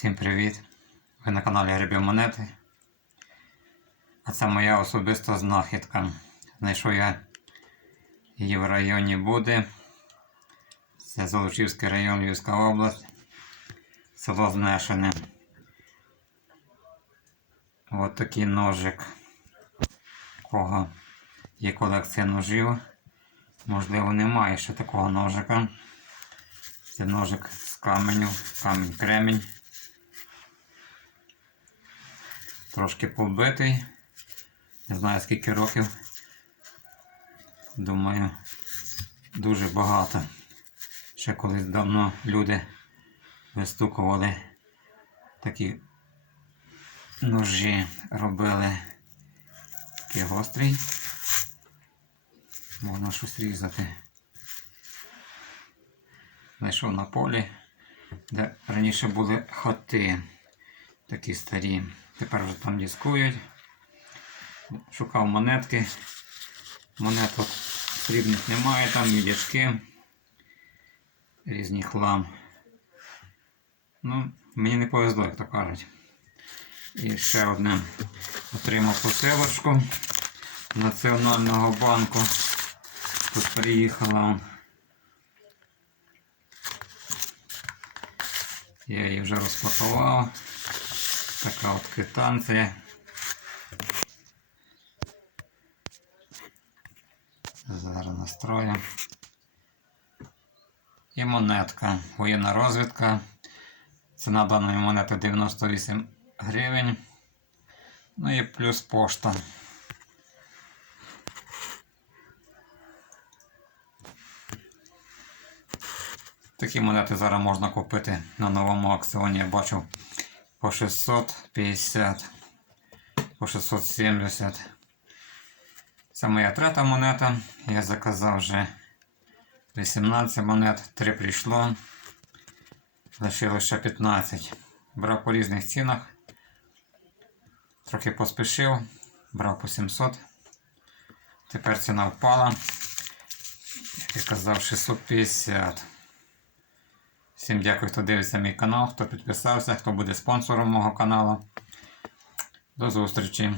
Всім привіт! Ви на каналі Гриби Монети. А це моя особиста знахідка. Знайшов я її в районі Буди. Це Золочівський район, Львівська область. Село Знешене. Ось такий ножик. Кого є колекція ножів. Можливо, немає ще такого ножика. Це ножик з каменю, камінь Трошки побитий. Не знаю скільки років. Думаю, дуже багато. Ще колись давно люди вистукували такі ножі, робили такий гострий. Можна щось різати. Знайшов на полі, де раніше були хати такі старі. Тепер вже там дискують. Шукав монетки. Монеток срібних немає, там мідяшки, різні хлам. Ну, мені не повезло, як то кажуть. І ще одне отримав посилочку Національного банку. Тут приїхала. Я її вже розпакував. Така от квитанція. Зараз настрою. І монетка. Воєнна розвідка. Ціна даної монети 98 гривень. Ну і плюс пошта. Такі монети зараз можна купити на новому аукціоні. Я бачив по 650, по 670. Це моя третя монета. Я заказав вже 18 монет, 3 прийшло. Лишилося ще 15. Брав по різних цінах. Трохи поспішив, брав по 700. Тепер ціна впала. Я казав, 650. Всім дякую, хто дивиться мій канал, хто підписався, хто буде спонсором мого каналу. До зустрічі!